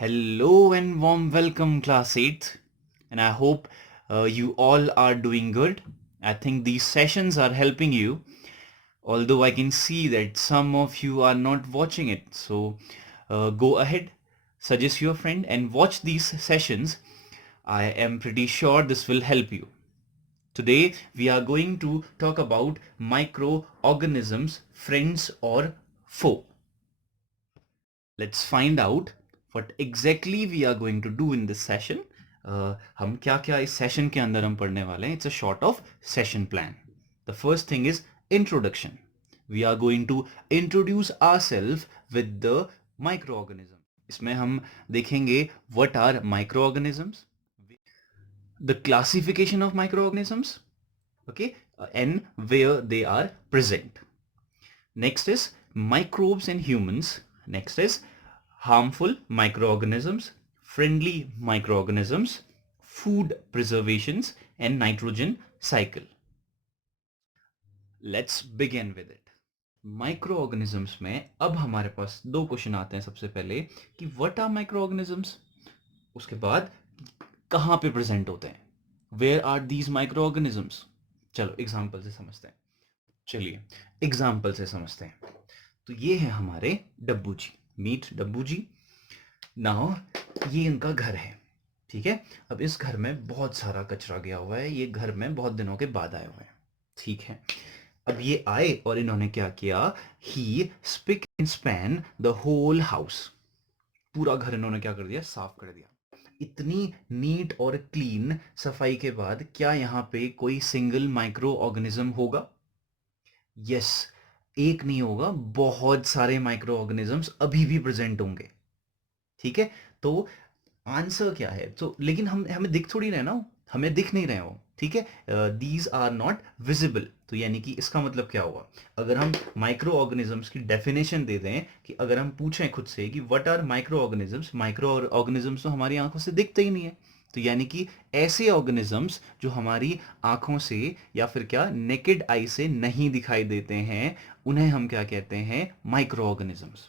Hello and warm welcome, class 8th. And I hope you all are doing good. I think these sessions are helping you, although I can see that some of you are not watching it. So go ahead, suggest your friend, and watch these sessions. I am pretty sure this will help you. Today, we are going to talk about microorganisms, friends or foe. Let's find out what exactly we are going to do in this session. हम क्या क्या इस session के अंदर हम पढ़ने वाले हैं. It's a short of session plan. The first thing is introduction. We are going to introduce ourselves with the microorganism. इसमें हम देखेंगे what are microorganisms, the classification of microorganisms, okay, and where they are present. Next is microbes in humans. Next is harmful microorganisms, friendly microorganisms, food preservations, and nitrogen cycle. Let's begin with it. Microorganisms में अब हमारे पास दो question आते हैं. सबसे पहले कि what are microorganisms, उसके बाद कहाँ पे प्रेजेंट होते हैं, वेयर आर दीज माइक्रोऑर्गेनिजम्स. चलो एग्जांपल से समझते हैं. चलिए एग्जाम्पल से समझते हैं. तो ये है हमारे डब्बू जी, मीट डब्बू जी. नाउ ये इनका घर है, ठीक है. अब इस घर में बहुत सारा कचरा गया हुआ है. ये घर में बहुत दिनों के बाद आए हुए हैं, ठीक है. अब ये आए और इन्होंने क्या किया, he spick and span the whole house. पूरा घर इन्होंने क्या कर दिया, साफ कर दिया. इतनी नीट और क्लीन सफाई के बाद क्या यहाँ पे कोई सिंगल माइक्रो ऑर्गेनिज्म होगा? यस, एक नहीं होगा, बहुत सारे माइक्रो ऑर्गेनिजम्स अभी भी प्रेजेंट होंगे, ठीक है. तो आंसर क्या है? तो लेकिन हम हमें दिख थोड़ी रहे ना, हमें दिख नहीं रहे हो, ठीक है. These are not visible. तो यानी कि इसका मतलब क्या हुआ, अगर हम माइक्रो ऑर्गेनिजम्स की डेफिनेशन दे दें, कि अगर हम पूछें खुद से कि व्हाट आर माइक्रो ऑर्गेनिजम्स, तो हमारी आंखों से दिखते ही नहीं है. तो यानी कि ऐसे ऑर्गेनिजम्स जो हमारी आंखों से या फिर क्या नेकेड आई से नहीं दिखाई देते हैं, उन्हें हम क्या कहते हैं, माइक्रो ऑर्गेनिजम्स,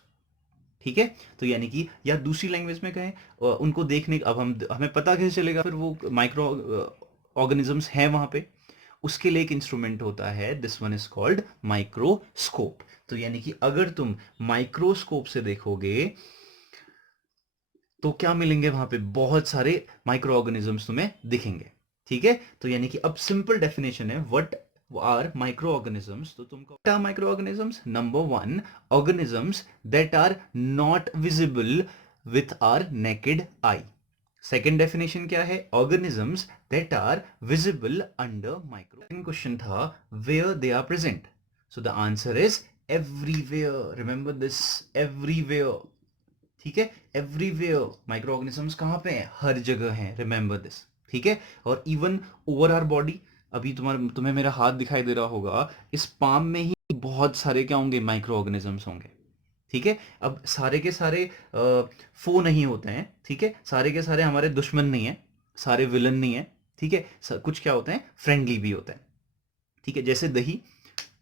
ठीक है. तो यानी कि या दूसरी लैंग्वेज में कहें, उनको देखने, अब हमें पता कैसे चलेगा फिर वो माइक्रो ऑर्गेनिजम्स हैं वहां पे. उसके लिए एक इंस्ट्रूमेंट होता है, this one is called microscope. तो यानी कि अगर तुम माइक्रोस्कोप से देखोगे तो क्या मिलेंगे, वहां पे बहुत सारे माइक्रो ऑर्गेनिजम्स तुम्हें दिखेंगे, ठीक है. तो यानी कि अब सिंपल डेफिनेशन है, व्हाट आर माइक्रो ऑर्गेनिजम्स. तो तुमको क्या micro organisms, number one, organisms that are not visible with our naked eye. Second definition क्या है, organisms that are visible under micro. Second question था where they are present. So the answer is everywhere. Remember this, everywhere, ठीक है. Everywhere micro organisms कहाँ पे हैं, हर जगह हैं. रिमेंबर दिस, ठीक है. और इवन ओवर आर बॉडी, अभी तुम्हें मेरा हाथ दिखाई दे रहा होगा, इस पाम में ही बहुत सारे क्या होंगे, माइक्रो ऑर्गेनिजम्स होंगे, ठीक है. अब सारे के सारे फो नहीं होते हैं, ठीक है. सारे के सारे हमारे दुश्मन नहीं है, सारे विलन नहीं है, ठीक है. कुछ क्या होते हैं, फ्रेंडली भी होते हैं, ठीक है. जैसे दही,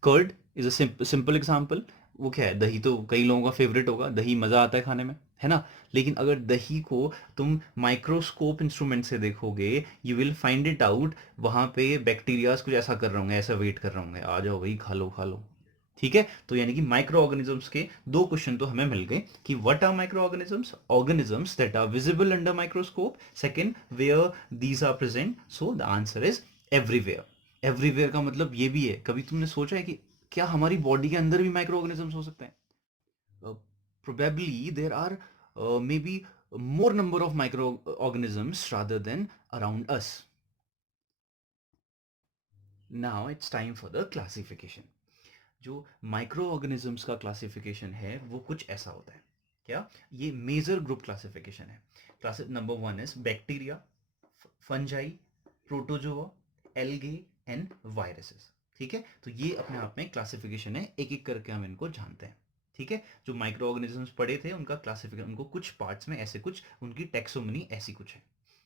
curd is a simple example. वो क्या है, दही तो कई लोगों का फेवरेट होगा, दही मज़ा आता है खाने में, है ना. लेकिन अगर दही को तुम माइक्रोस्कोप इंस्ट्रूमेंट से देखोगे, you will find it out, वहाँ पे बैक्टीरियाज कुछ ऐसा कर रहे होंगे, ऐसा वेट कर रहे होंगे, आ जाओ भाई खा लो खा लो, ठीक है. तो यानी कि माइक्रो ऑर्गेनिजम्स के दो क्वेश्चन तो हमें मिल गए, कि what are micro organisms, organisms that are visible under microscope. Second, where these are present. So the answer is everywhere. Everywhere का मतलब ये भी है, कभी तुमने सोचा है कि क्या हमारी बॉडी के अंदर भी माइक्रो ऑर्गेनिजम्स हो सकते हैं? Probably there are may be more number of micro organisms rather than around us. Now it's time for the classification. जो माइक्रो ऑर्गेनिजम्स का क्लासिफिकेशन है वो कुछ ऐसा होता है. क्या, ये मेजर ग्रुप क्लासिफिकेशन है. Class number one is bacteria, fungi, protozoa, algae and viruses, ठीक है. तो ये अपने आप में क्लासिफिकेशन है, एक एक करके हम इनको जानते हैं, ठीक है. जो माइक्रो ऑर्गेनिजम्स पढ़े थे उनका क्लासिफिकेशन, उनको कुछ पार्ट्स में ऐसे कुछ, उनकी टेक्सोनोमी ऐसी कुछ है.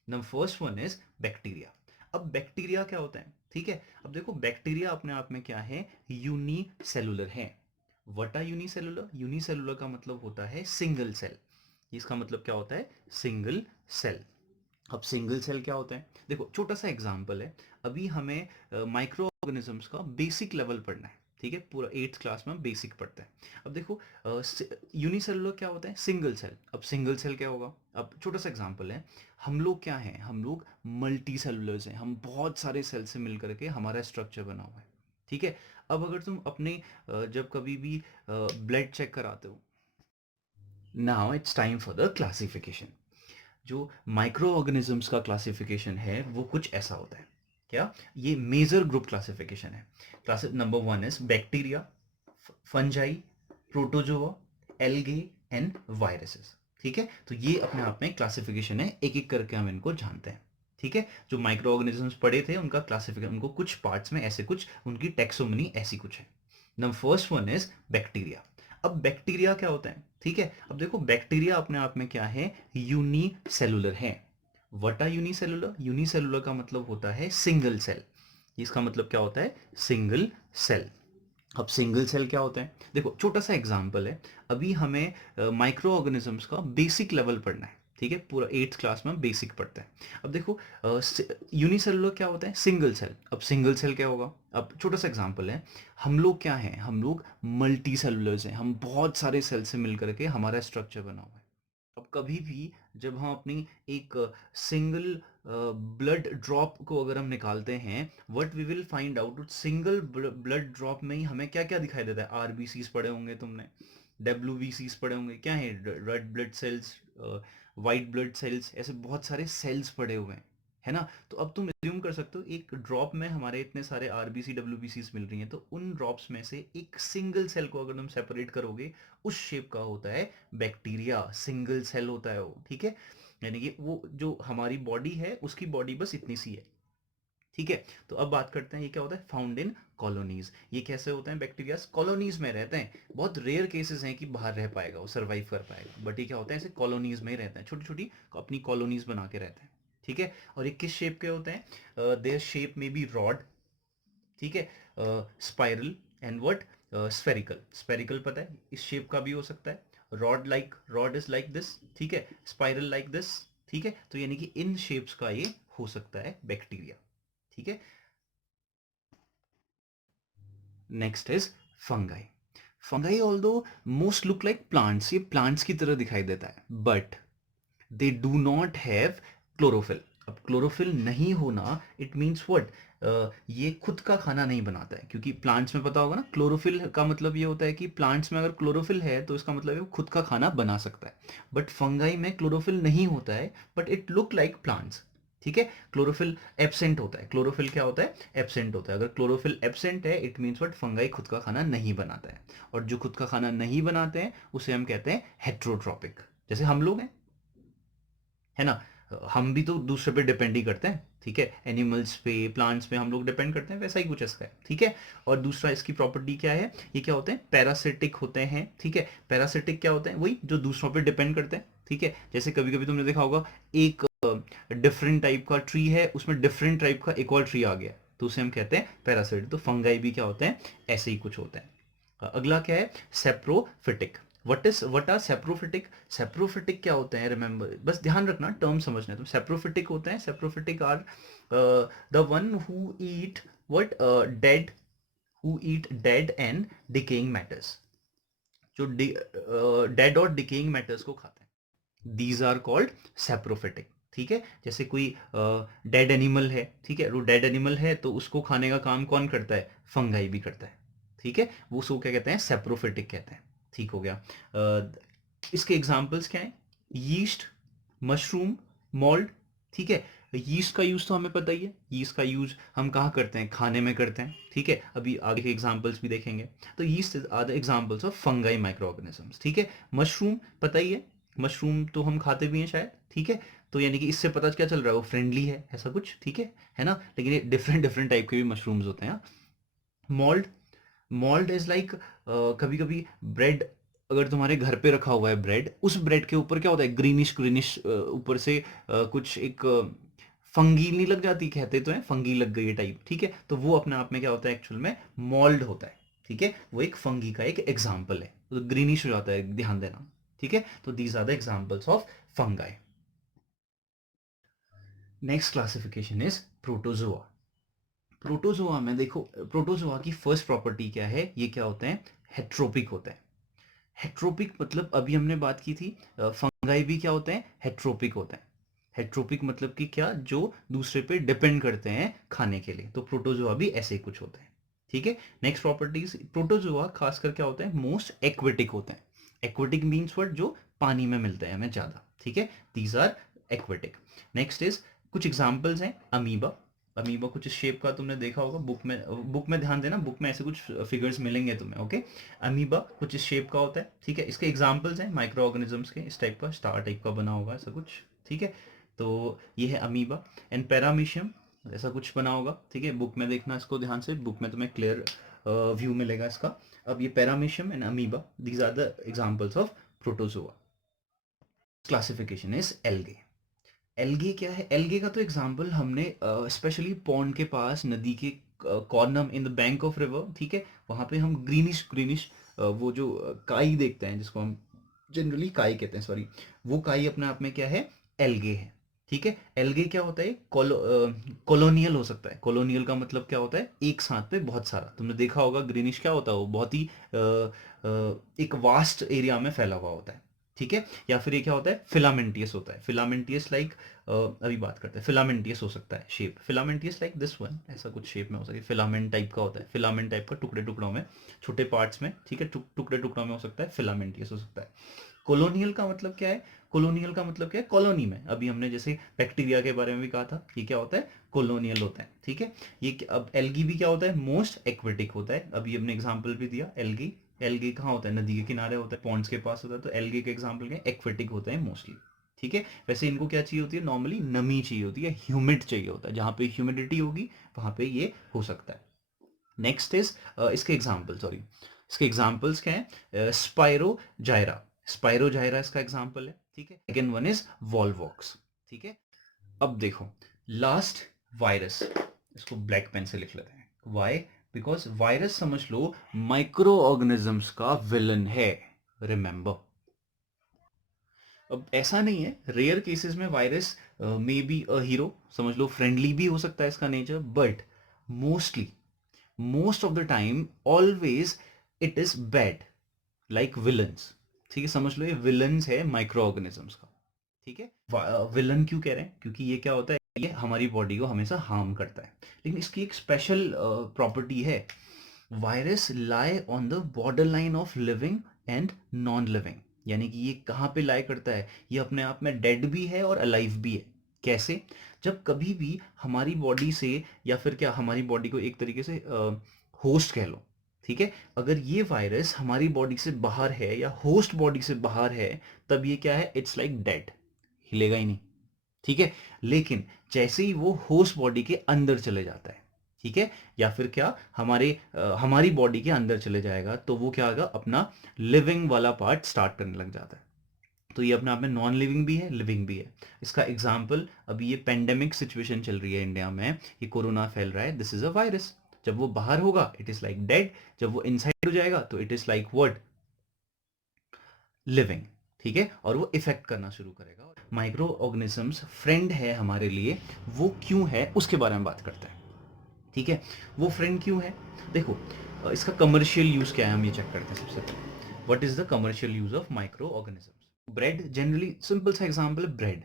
Number first one is bacteria. अब बैक्टीरिया क्या होता है, ठीक है. अब देखो बैक्टीरिया अपने आप में क्या है, यूनिसेलुलर है. व्हाट आर यूनिसेलुलर, यूनिसेलुलर का मतलब होता है सिंगल सेल. इसका मतलब क्या होता है? Single cell. अब सिंगल सेल क्या होता है? देखो छोटा सा एग्जांपल है। अभी हमें माइक्रो ऑर्गेनिजम्स का बेसिक लेवल पढ़ना है, ठीक है? पूरा 8th क्लास में हम बेसिक पढ़ते हैं। अब देखो यूनिसेलुलर क्या होता है? Single cell. अब सिंगल सेल क्या होगा? अब छोटा सा एग्जांपल है। हम लोग क्या हैं? हम लोग मल्टी सेलुलर्स हैं। हम बहुत सारे सेल से मिल करके हमारा स्ट्रक्चर बना हुआ है, ठीक है? अब अगर तुम अपने जब कभी भी ब्लड चेक कराते हो, now it's time for the classification. जो माइक्रो ऑर्गेनिजम्स का क्लासिफिकेशन है वो कुछ ऐसा होता है। क्या? ये मेजर ग्रुप क्लासिफिकेशन है। Class number 1 is bacteria, fungi, protozoa, algae and viruses, ठीक है? तो ये अपने आप में क्लासिफिकेशन है, एक एक करके हम इनको जानते हैं, ठीक है? जो माइक्रो ऑर्गेनिजम्स पढ़े थे उनका क्लासिफिकेशन, उनको कुछ पार्ट्स में ऐसे कुछ उनकी टेक्सोनोमी ऐसी कुछ है। Number first one is bacteria. अब बैक्टीरिया क्या होता है? ठीक है, अब देखो बैक्टीरिया अपने आप में क्या है? यूनिसेलुलर है। What are unicellular? यूनिसेलुलर का मतलब होता है सिंगल सेल। इसका मतलब क्या होता है? Single cell. अब सिंगल सेल क्या होता है? देखो छोटा सा एग्जांपल है। अभी हमें माइक्रो ऑर्गेनिजम्स का बेसिक लेवल पढ़ना है, ठीक है? पूरा 8th क्लास में हम बेसिक पढ़ते हैं। अब देखो यूनिसेलुलर क्या होता है? Single cell. अब सिंगल सेल क्या होगा? अब छोटा सा एग्जांपल है। हम लोग क्या हैं? हम लोग मल्टी सेलुलर्स हैं। हम बहुत सारे सेल से मिल करके हमारा स्ट्रक्चर बना हुआ है। अब कभी भी जब हम अपनी एक सिंगल ब्लड ड्रॉप को अगर हम निकालते हैं, what we will find out, single blood drop में ही हमें क्या क्या दिखाई देता है? आरबीसीज पढ़े होंगे तुमने, डब्ल्यूबीसीज पढ़े होंगे, क्या है? Red blood cells, white blood cells, ऐसे बहुत सारे सेल्स पड़े हुए हैं, है ना? तो अब तुम एज्यूम कर सकते हो एक ड्रॉप में हमारे इतने सारे आरबीसी डब्ल्यूबीसीज मिल रही हैं, तो उन ड्रॉप्स में से एक सिंगल सेल को अगर तुम सेपरेट करोगे, उस शेप का होता है बैक्टीरिया। सिंगल सेल होता है वो, ठीक है? यानी कि वो जो हमारी बॉडी है उसकी बॉडी बस इतनी सी है, ठीक है? तो अब बात करते हैं ये क्या होता है? Found in colonies. ये कैसे होते हैं? बैक्टीरिया कॉलोनीज में रहते हैं। बहुत रेयर केसेस हैं कि बाहर रह पाएगा, वो सर्वाइव कर पाएगा, बट ये क्या होता है? ऐसे कॉलोनीज में ही रहते हैं, छोटी छोटी अपनी कॉलोनीज बना के रहते हैं, ठीक है? और ये किस शेप के होते हैं? देयर शेप में बी रॉड, ठीक है? Spiral and what, spherical. Spherical पता है, इस शेप का भी हो सकता है। Rod like, rod is like this, ठीक है? स्पाइरल लाइक दिस, ठीक है? तो यानी कि इन शेप्स का ये हो सकता है बैक्टीरिया, ठीक है? Next is fungi. Fungi although most look like plants, ये प्लांट्स की तरह दिखाई देता है, but they do not have chlorophyll. अब क्लोरोफिल नहीं होना इट मीन्स व्हाट? ये खुद का खाना नहीं बनाता है, क्योंकि प्लांट्स में पता होगा ना, क्लोरोफिल का मतलब ये होता है कि प्लांट्स में अगर क्लोरोफिल है तो इसका मतलब है वो खुद का खाना बना सकता है। बट फंगाई में क्लोरोफिल नहीं होता है, but it look like plants, ठीक है? क्लोरोफिल एब्सेंट होता है। क्लोरोफिल क्या होता है? एब्सेंट होता है। अगर क्लोरोफिल एब्सेंट है इट मीन्स व्हाट? फंगाई खुद का खाना नहीं बनाता है। और जो खुद का खाना नहीं बनाते हैं उसे हम कहते हैं हेट्रोट्रॉपिक। जैसे हम लोग हैं, है ना? हम भी तो दूसरे पे डिपेंड ही करते हैं, ठीक है? एनिमल्स पे, प्लांट्स पे हम लोग डिपेंड करते हैं, वैसा ही कुछ इसका है, ठीक है? और दूसरा इसकी प्रॉपर्टी क्या है? ये क्या होते हैं? पैरासिटिक होते हैं, ठीक है? पैरासिटिक क्या होते हैं? वही जो दूसरों पे डिपेंड करते हैं, ठीक है? जैसे कभी कभी तुमने देखा होगा एक डिफरेंट टाइप का ट्री है, उसमें डिफरेंट टाइप का एक और ट्री आ गया, तो उसे हम कहते हैं पैरासिटिक। तो फंगाई भी क्या होते हैं? ऐसे ही कुछ होते हैं। अगला क्या है? Saprophytic. What are saprophytic? Saprophytic क्या होते हैं? रिमेंबर, बस ध्यान रखना, टर्म समझना है। तो सेप्रोफिटिक होते हैं, saprophytic are the one who eat what, dead, who eat dead and decaying matters. जो डेड और डिकेइंग मैटर्स को खाते हैं, दीज आर कॉल्ड सेप्रोफिटिक, ठीक है? जैसे कोई डेड एनिमल है, ठीक है? वो डेड एनिमल है तो उसको खाने का काम कौन करता है? फंगाई भी करता है, ठीक है? वो उसको क्या कहते हैं? सेप्रोफिटिक कहते हैं, ठीक हो गया? इसके एग्जाम्पल्स क्या हैं? यीस्ट, मशरूम, मोल्ड, ठीक है? यीस्ट का यूज तो हमें पता ही है। यीस्ट का यूज हम कहाँ करते हैं? खाने में करते हैं, ठीक है? अभी आगे के एग्जाम्पल्स भी देखेंगे। तो yeast are the examples of fungi micro organisms, ठीक है? मशरूम पता ही है, मशरूम तो हम खाते भी हैं शायद, ठीक है? तो यानी कि इससे पता क्या चल रहा है? वो फ्रेंडली है, ऐसा कुछ, ठीक है ना? लेकिन ये डिफरेंट डिफरेंट टाइप के भी मशरूम्स होते हैं। मोल्ड, मोल्ड इज लाइक, कभी कभी ब्रेड, अगर तुम्हारे घर पे रखा हुआ है ब्रेड, उस ब्रेड के ऊपर क्या होता है? ग्रीनिश ग्रीनिश ऊपर से कुछ एक फंगी नहीं लग जाती? कहते तो है फंगी लग गई है टाइप, ठीक है? तो वो अपने आप में क्या होता है? एक्चुअल में मोल्ड होता है, ठीक है? वो एक फंगी का एक एग्जाम्पल है, तो ग्रीनिश हो जाता है, ध्यान देना। ठीक है, तो these are the examples of fungi. Next classification is protozoa. Protozoa में देखो, प्रोटोजोआ की फर्स्ट प्रॉपर्टी क्या है, ये क्या होते हैं, हेट्रोपिक होते हैं। हेट्रोपिक मतलब अभी हमने बात की थी, फंगाई भी क्या होते हैं, हेट्रोपिक होते हैं। हेट्रोपिक मतलब कि क्या, जो दूसरे पे डिपेंड करते हैं खाने के लिए, तो प्रोटोजोआ भी ऐसे ही कुछ होते हैं। ठीक है, नेक्स्ट प्रॉपर्टीज, प्रोटोजोआ खासकर क्या होता है, मोस्ट एक्वेटिक होते हैं। एक्वेटिक मीन्स वर्ड जो पानी में मिलते हैं हमें ज्यादा। ठीक है, these are aquatic. Next is, कुछ एग्जाम्पल्स हैं, अमीबा। अमीबा कुछ इस शेप का तुमने देखा होगा बुक में ध्यान देना, बुक में ऐसे कुछ फिगर्स मिलेंगे तुम्हें। ओके, अमीबा कुछ इस शेप का होता है। ठीक है, इसके एग्जाम्पल्स हैं माइक्रो ऑर्गेनिजम्स के, इस टाइप का स्टार टाइप का बना होगा ऐसा कुछ। ठीक है, तो ये है अमीबा। एंड पैरामीशियम ऐसा कुछ बना होगा। ठीक है, बुक में देखना इसको ध्यान से, बुक में तुम्हें क्लियर व्यू मिलेगा इसका। अब ये paramecium and amoeba, these are the examples of protozoa. Classification is algae. Algae क्या है, एल्गे का तो एग्जाम्पल हमने स्पेशली पॉन्ड के पास, नदी के corner in the bank of river, ठीक है, वहाँ पे हम ग्रीनिश ग्रीनिश वो जो काई देखते हैं, जिसको हम जनरली काई कहते हैं, सॉरी, वो काई अपने आप में क्या है, एल्गे है। ठीक है, एल्गे क्या होता है, कॉलोनियल हो सकता है। कॉलोनियल का मतलब क्या होता है, एक साथ पे बहुत सारा, तुमने देखा होगा ग्रीनिश क्या होता है, वो बहुत ही एक वास्ट एरिया में फैला हुआ होता है। ठीक है, या फिर ये क्या होता है, फिलामेंटियस होता है। फिलामेंटियस लाइक, अभी बात करते हैं, फिलामेंटियस हो सकता है shape, filamentous like this one, ऐसा कुछ शेप में हो सकता है, फिलामेंट टाइप का होता है, फिलामेंट टाइप का, टुकड़े टुकड़ों में, छोटे पार्ट्स में। ठीक है, टुकड़े टुकड़ों में हो सकता है, फिलामेंटियस हो सकता है। कॉलोनियल का मतलब क्या है, कॉलोनियल का मतलब क्या है, कॉलोनी में, अभी हमने जैसे बैक्टीरिया के बारे में भी कहा था, ये क्या होता है, कॉलोनियल होता है। ठीक है, अब एल्गी भी क्या होता है, मोस्ट एक्वेटिक होता है, अभी हमने एग्जाम्पल भी दिया एल्गी। एल्गी कहाँ होता है, नदी के किनारे होता है, पॉन्ड्स के पास होता है, तो एल्गी के एग्जाम्पल क्या, एक्वेटिक होते हैं मोस्टली। ठीक है, वैसे इनको क्या चाहिए होती है, नॉर्मली नमी चाहिए होती है, ह्यूमिड चाहिए होता है, जहाँ पे ह्यूमिडिटी होगी वहाँ पे ये हो सकता है। नेक्स्ट इज, इसके एग्जाम्पल, सॉरी, इसके एग्जाम्पल्स क्या है, स्पाइरो जायरा, स्पाइरो जायरा इसका एग्जाम्पल है। ठीक है, सेकेंड वन इज वॉलवॉक्स। ठीक है, अब देखो, लास्ट, वायरस, इसको ब्लैक पेन से लिख लेते हैं, वाई, बिकॉज वायरस समझ लो माइक्रो ऑर्गेनिजम्स का विलन है, रिमेंबर। अब ऐसा नहीं है, रेयर केसेस में virus may be a hero, समझ लो फ्रेंडली भी हो सकता है इसका nature, but mostly, most of the time, always it is bad, like villains. ठीक है, समझ लो ये विलन्स है माइक्रो ऑर्गेनिजम्स का। ठीक है, विलन क्यों कह रहे हैं, क्योंकि ये क्या होता है, ये हमारी बॉडी को हमेशा हार्म करता है। लेकिन इसकी एक स्पेशल प्रॉपर्टी है, virus lie on the border line of living and non living. यानी कि ये कहाँ पे लाई करता है, ये अपने आप में डेड भी है और अलाइव भी है। कैसे, जब कभी भी हमारी बॉडी से, या फिर क्या, हमारी बॉडी को एक तरीके से होस्ट कह लो, ठीक है, अगर ये वायरस हमारी बॉडी से बाहर है या होस्ट बॉडी से बाहर है, तब ये क्या है, इट्स लाइक डेड, हिलेगा ही नहीं। ठीक है, लेकिन जैसे ही वो होस्ट बॉडी के अंदर चले जाता है, ठीक है, या फिर क्या, हमारी बॉडी के अंदर चले जाएगा, तो वो क्या होगा, अपना लिविंग वाला पार्ट स्टार्ट करने लग जाता है। तो ये अपने आप में नॉन लिविंग भी है, लिविंग भी है। इसका एग्जाम्पल, अभी ये पेंडेमिक सिचुएशन चल रही है इंडिया में, ये कोरोना फैल रहा है, दिस इज अ वायरस। जब वो बाहर होगा इट इज लाइक डेड, जब वो इनसाइड हो जाएगा तो it is like what, living. ठीक है, और वो इफेक्ट करना शुरू करेगा। माइक्रो ऑर्गेनिजम्स फ्रेंड है हमारे लिए, वो क्यों है उसके बारे में बात करते हैं। ठीक है, वो फ्रेंड क्यों है, देखो, इसका कमर्शियल यूज क्या है, हम ये चेक करते हैं सबसे पहले, what is the commercial use of micro organisms. Bread, generally simple सा एग्जांपल है, ब्रेड,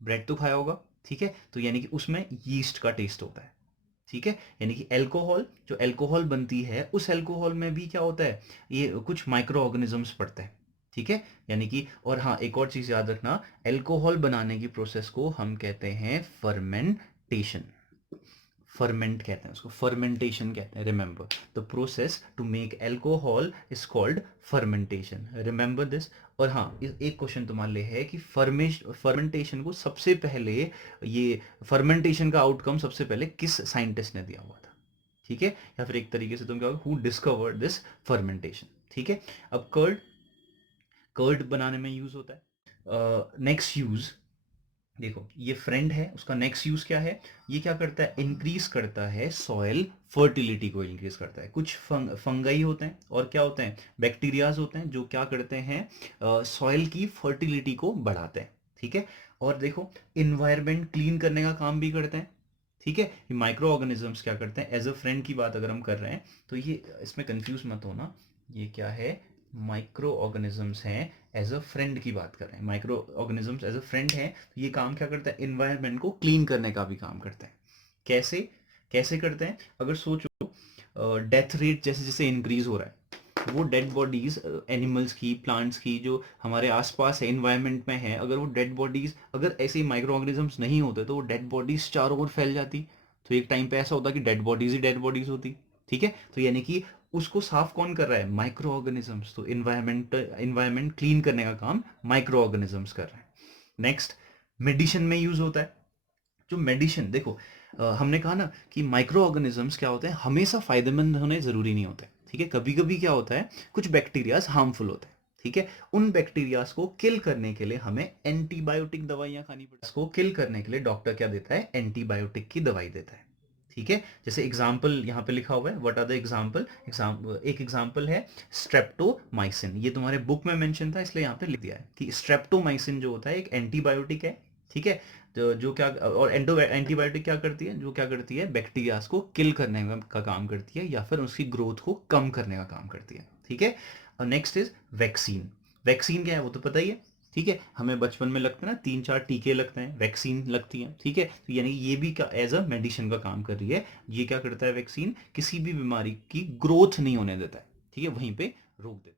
ब्रेड तो खाया होगा। ठीक है, तो यानी कि उसमें यीस्ट का टेस्ट होता है। ठीक है, यानी कि एल्कोहल, जो एल्कोहल बनती है, उस एल्कोहल में भी क्या होता है, ये कुछ माइक्रो ऑर्गेनिजम्स पड़ते हैं। ठीक है, यानी कि, और हाँ, एक और चीज याद रखना, एल्कोहल बनाने की प्रोसेस को हम कहते हैं फर्मेंटेशन। फर्मेंट कहते हैं उसको, फर्मेंटेशन कहते हैं, remember, the process to make alcohol is called fermentation, remember this. और हाँ, एक क्वेश्चन तुम्हारे लिए है कि फर्मेंटेशन को सबसे पहले, ये फर्मेंटेशन का आउटकम सबसे पहले किस साइंटिस्ट ने दिया हुआ था। ठीक है, या फिर एक तरीके से तुम क्या, हु डिस्कवर्ड दिस फर्मेंटेशन। ठीक है, अब कर्ड, कर्ड बनाने में यूज होता है। नेक्स्ट यूज, देखो ये फ्रेंड है, उसका नेक्स्ट यूज क्या है, ये क्या करता है, इंक्रीज करता है सॉइल फर्टिलिटी को, इंक्रीज करता है। कुछ फंगाई होते हैं और क्या होते हैं, बैक्टीरियाज होते हैं जो क्या करते हैं, सॉइल की फर्टिलिटी को बढ़ाते हैं। ठीक है। और देखो इन्वायरमेंट क्लीन करने का काम भी करते हैं। ठीक है। ये माइक्रो ऑर्गेनिजम्स क्या करते हैं, एज अ फ्रेंड की बात अगर हम कर रहे हैं तो ये इसमें कंफ्यूज मत होना, ये क्या है, माइक्रो ऑर्गेनिजम्स हैं, एज अ फ्रेंड की बात कर रहे हैं। Micro organisms as a friend है, तो ये काम क्या करता है, इन्वायरमेंट को क्लीन करने का भी काम करता है। कैसे, कैसे करते हैं, अगर सोचो डेथ रेट जैसे जैसे इंक्रीज हो रहा है, वो डेड बॉडीज एनिमल्स की, प्लांट्स की जो हमारे आसपास है, इन्वायरमेंट में है, अगर वो डेड बॉडीज, अगर ऐसे माइक्रो ऑर्गेनिजम्स नहीं होते तो वो डेड बॉडीज चारों ओर फैल जाती। तो एक टाइम पे ऐसा होता कि डेड बॉडीज ही डेड बॉडीज होती। ठीक है। तो यानी कि उसको साफ कौन कर रहा है, माइक्रो ऑर्गेनिजम्स। तो इन्वायरमेंट क्लीन करने का काम माइक्रो ऑर्गेनिजम्स कर रहे हैं। नेक्स्ट, मेडिसिन में यूज होता है। जो मेडिसिन देखो, हमने कहा ना कि माइक्रो ऑर्गेनिजम्स क्या होते हैं, हमेशा फायदेमंद होने जरूरी नहीं होते। ठीक है। कभी कभी क्या होता है, कुछ बैक्टीरियाज हार्मफुल होते हैं। ठीक है। उन बैक्टीरियाज को किल करने के लिए हमें एंटीबायोटिक दवाइयां खानी पड़ती है। इसको किल करने के लिए डॉक्टर क्या देता है, एंटीबायोटिक की दवाई देता है। ठीक है। जैसे एग्जाम्पल यहाँ पे लिखा हुआ है, व्हाट आर द एग्जाम्पल, एक एग्जाम्पल है स्ट्रेप्टोमाइसिन। ये तुम्हारे बुक में मेंशन था इसलिए यहाँ पे लिख दिया है कि स्ट्रेप्टोमाइसिन जो होता है एक एंटीबायोटिक है। ठीक है। जो क्या, और एंटीबायोटिक क्या करती है, जो क्या करती है, बैक्टीरियाज को किल करने का काम करती है, या फिर उसकी ग्रोथ को कम करने का काम करती है। ठीक है। और नेक्स्ट इज वैक्सीन। वैक्सीन क्या है वो तो पता ही है। ठीक है। हमें बचपन में लगता है ना, 3-4 टीके लगते हैं, वैक्सीन लगती है। ठीक है। तो यानी ये भी एज अ मेडिसिन का काम कर रही है। ये क्या करता है, वैक्सीन किसी भी बीमारी की ग्रोथ नहीं होने देता है। ठीक है। वहीं पे रोक देता है।